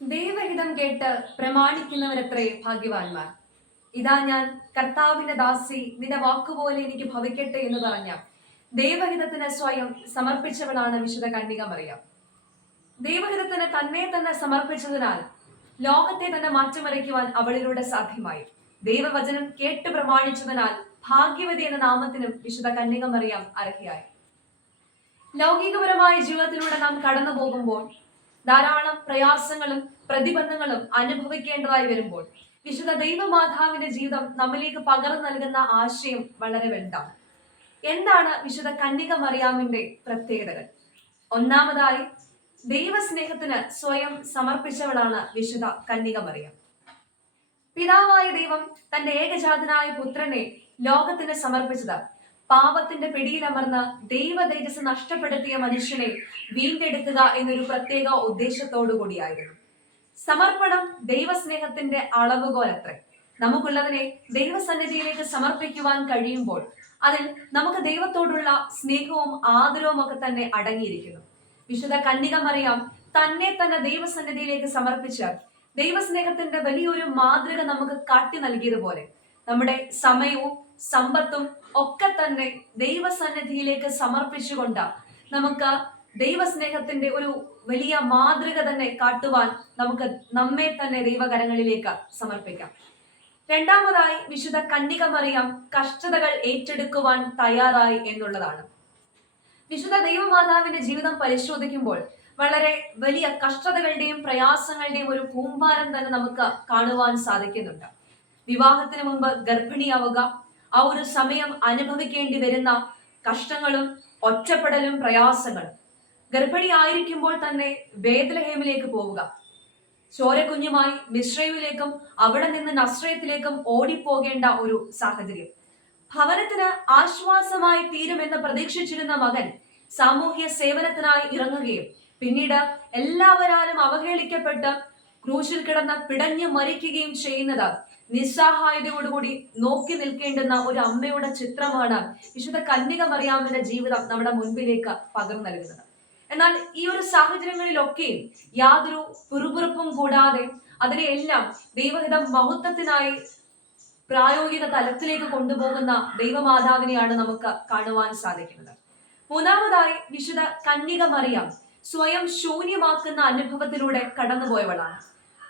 ദൈവഹിതം കേട്ട് പ്രമാണിക്കുന്നവരത്രേ ഭാഗ്യവാന്മാർ. ഇതാ ഞാൻ കർത്താവിന്റെ ദാസി നിന്റെ വാക്കുപോലെ എനിക്ക് ഭവിക്കട്ടെ എന്ന് പറഞ്ഞ ദൈവഹിതത്തിന് സ്വയം സമർപ്പിച്ചവളാണ് വിശുദ്ധ കണ്ണിക മറിയാം ദൈവഹിതത്തിന് തന്നെ തന്നെ സമർപ്പിച്ചതിനാൽ ലോകത്തെ തന്നെ മാറ്റിമറിക്കുവാൻ അവളിലൂടെ സാധ്യമായി. ദൈവവചനം കേട്ട് പ്രമാണിച്ചതിനാൽ ഭാഗ്യവതി എന്ന നാമത്തിനും വിശുദ്ധ കന്യക മറിയാം അർഹയായി. ലൗകികപരമായ ജീവിതത്തിലൂടെ നാം കടന്നു പോകുമ്പോൾ ധാരാളം പ്രയാസങ്ങളും പ്രതിബന്ധങ്ങളും അനുഭവിക്കേണ്ടതായി വരുമ്പോൾ വിശുദ്ധ ദൈവമാതാവിന്റെ ജീവിതം നമ്മിലേക്ക് പകർന്നു നൽകുന്ന ആശയം വളരെ വലുതാണ്. എന്താണ് വിശുദ്ധ കന്യക മറിയാമിന്റെ പ്രത്യേകതകൾ? ഒന്നാമതായി ദൈവസ്നേഹത്തിന് സ്വയം സമർപ്പിച്ചവളാണ് വിശുദ്ധ കന്യക മറിയാം. പിതാവായ ദൈവം തന്റെ ഏകജാതനായ പുത്രനെ ലോകത്തിന് സമർപ്പിച്ചത് പാപത്തിന്റെ പിടിയിലമർന്ന് ദൈവ തേജസ് നഷ്ടപ്പെടുത്തിയ മനുഷ്യനെ വീണ്ടെടുക്കുക എന്നൊരു പ്രത്യേക ഉദ്ദേശത്തോടു കൂടിയായിരുന്നു. സമർപ്പണം ദൈവസ്നേഹത്തിന്റെ അളവുകോലത്രേ. നമുക്കുള്ളതിനെ ദൈവസന്നിധിയിലേക്ക് സമർപ്പിക്കുവാൻ കഴിയുമ്പോൾ അതിൽ നമുക്ക് ദൈവത്തോടുള്ള സ്നേഹവും ആദരവും ഒക്കെ തന്നെ അടങ്ങിയിരിക്കുന്നു. വിശുദ്ധ കന്യക മറിയാം തന്നെ തന്നെ ദൈവസന്നിധിയിലേക്ക് സമർപ്പിച്ച് ദൈവസ്നേഹത്തിന്റെ വലിയൊരു മാതൃക നമുക്ക് കാട്ടി നൽകിയതുപോലെ നമ്മുടെ സമയവും സമ്പത്തും ഒക്കെ തന്നെ ദൈവസന്നിധിയിലേക്ക് സമർപ്പിച്ചുകൊണ്ട് നമുക്ക് ദൈവസ്നേഹത്തിന്റെ ഒരു വലിയ മാതൃക തന്നെ കാട്ടുവാൻ നമുക്ക് നമ്മെ തന്നെ ദൈവകരങ്ങളിലേക്ക് സമർപ്പിക്കാം. രണ്ടാമതായി വിശുദ്ധ കന്യക മറിയാം കഷ്ടതകൾ ഏറ്റെടുക്കുവാൻ തയ്യാറായി എന്നുള്ളതാണ്. വിശുദ്ധ ദൈവമാതാവിന്റെ ജീവിതം പരിശോധിക്കുമ്പോൾ വളരെ വലിയ കഷ്ടതകളുടെയും പ്രയാസങ്ങളുടെയും ഒരു കൂമ്പാരം തന്നെ നമുക്ക് കാണുവാൻ സാധിക്കുന്നുണ്ട്. വിവാഹത്തിന് മുമ്പ് ഗർഭിണിയാവുക ആ ഒരു സമയം അനുഭവിക്കേണ്ടി വരുന്ന കഷ്ടങ്ങളും ഒറ്റപ്പെടലും പ്രയാസങ്ങളും ഗർഭിണിയായിരിക്കുമ്പോൾ തന്നെ വേദലഹേമിലേക്ക് പോവുക. ചോരക്കുഞ്ഞുമായി മിശ്രയിലേക്കും അവിടെ നിന്ന് നസ്രയത്തിലേക്കും ഓടിപ്പോകേണ്ട ഒരു സാഹചര്യം. ഭവനത്തിന് ആശ്വാസമായി തീരുമെന്ന് പ്രതീക്ഷിച്ചിരുന്ന മകൻ സാമൂഹ്യ സേവനത്തിനായി ഇറങ്ങുകയും പിന്നീട് എല്ലാവരാലും അവഹേളിക്കപ്പെട്ട് ക്രൂശിൽ കിടന്ന് പിടഞ്ഞു മരിക്കുകയും ചെയ്യുന്നത് നിസ്സഹായതയോടുകൂടി നോക്കി നിൽക്കേണ്ടുന്ന ഒരു അമ്മയുടെ ചിത്രമാണ് വിശുദ്ധ കന്യക മറിയാമിന്റെ ജീവിതം നമ്മുടെ മുൻപിലേക്ക് പകർന്നു നൽകുന്നത്. എന്നാൽ ഈ ഒരു സാഹചര്യങ്ങളിലൊക്കെയും യാതൊരു പിറുപിറുപ്പും കൂടാതെ അതിനെയെല്ലാം ദൈവഹിതം മഹത്വത്തിനായി പ്രായോഗിക തലത്തിലേക്ക് കൊണ്ടുപോകുന്ന ദൈവമാതാവിനെയാണ് നമുക്ക് കാണുവാൻ സാധിക്കുന്നത്. മൂന്നാമതായി വിശുദ്ധ കന്യക മറിയാം സ്വയം ശൂന്യമാക്കുന്ന അനുഭവത്തിലൂടെ കടന്നുപോയവളാണ്.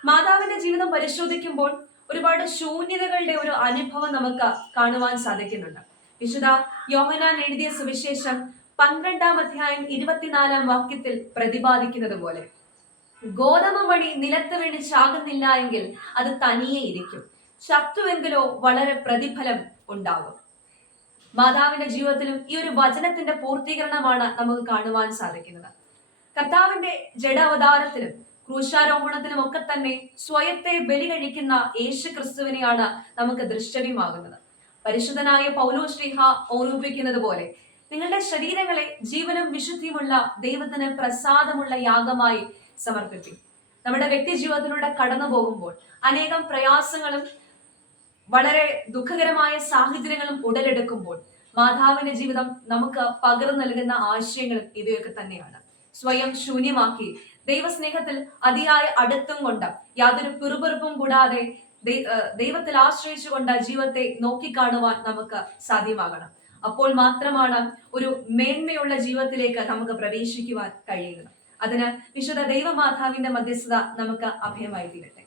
മാതാവിന്റെ ജീവിതം പരിശോധിക്കുമ്പോൾ ഒരുപാട് ശൂന്യതകളുടെ ഒരു അനുഭവം നമുക്ക് കാണുവാൻ സാധിക്കുന്നുണ്ട്. വിശുദ്ധ യോഹനാൻ എഴുതിയ സുവിശേഷം പന്ത്രണ്ടാം അധ്യായം ഇരുപത്തിനാലാം വാക്യത്തിൽ പ്രതിപാദിക്കുന്നത് പോലെ ഗോതമ്പ് വഴി നിലത്ത് വീണ് ചാകുന്നില്ല എങ്കിൽ അത് തനിയെ ഇരിക്കും. ശത്രുവെങ്കിലോ വളരെ പ്രതിഫലം ഉണ്ടാകും. മാതാവിന്റെ ജീവിതത്തിലും ഈ ഒരു വചനത്തിന്റെ പൂർത്തീകരണമാണ് നമുക്ക് കാണുവാൻ സാധിക്കുന്നത്. കർത്താവിന്റെ ജഡ അവതാരത്തിലും ക്രൂശാരോഹണത്തിലും ഒക്കെ തന്നെ സ്വയത്തെ ബലി കഴിക്കുന്ന യേശു ക്രിസ്തുവിനെയാണ് നമുക്ക് ദൃശ്യമാകുന്നത് പരിശുദ്ധനായ പൗലോ ശ്രീഹ ഓർമ്മിപ്പിക്കുന്നത് പോലെ നിങ്ങളുടെ ശരീരങ്ങളെ ജീവനും വിശുദ്ധിയുമുള്ള ദൈവത്തിന് പ്രസാദമുള്ള യാഗമായി സമർപ്പിക്കും. നമ്മുടെ വ്യക്തി ജീവിതത്തിലൂടെ കടന്നു പോകുമ്പോൾ അനേകം പ്രയാസങ്ങളും വളരെ ദുഃഖകരമായ സാഹചര്യങ്ങളും ഉടലെടുക്കുമ്പോൾ മാതാവിന്റെ ജീവിതം നമുക്ക് പകർന്നു നൽകുന്ന ആശയങ്ങളും ഇവയൊക്കെ തന്നെയാണ്. സ്വയം ശൂന്യമാക്കി ദൈവസ്നേഹത്തിൽ അതിയായ അടുത്തും കൊണ്ട് യാതൊരു പിറുപിറുപ്പും കൂടാതെ ദൈവത്തിൽ ആശ്രയിച്ചുകൊണ്ട് ജീവിതത്തെ നോക്കിക്കാണുവാൻ നമുക്ക് സാധ്യമാകണം. അപ്പോൾ മാത്രമാണ് ഒരു മേന്മയുള്ള ജീവിതത്തിലേക്ക് നമുക്ക് പ്രവേശിക്കുവാൻ കഴിയുന്നത്. അതിന് വിശുദ്ധ ദൈവമാതാവിന്റെ മധ്യസ്ഥത നമുക്ക് അഭയമായി തീരട്ടെ.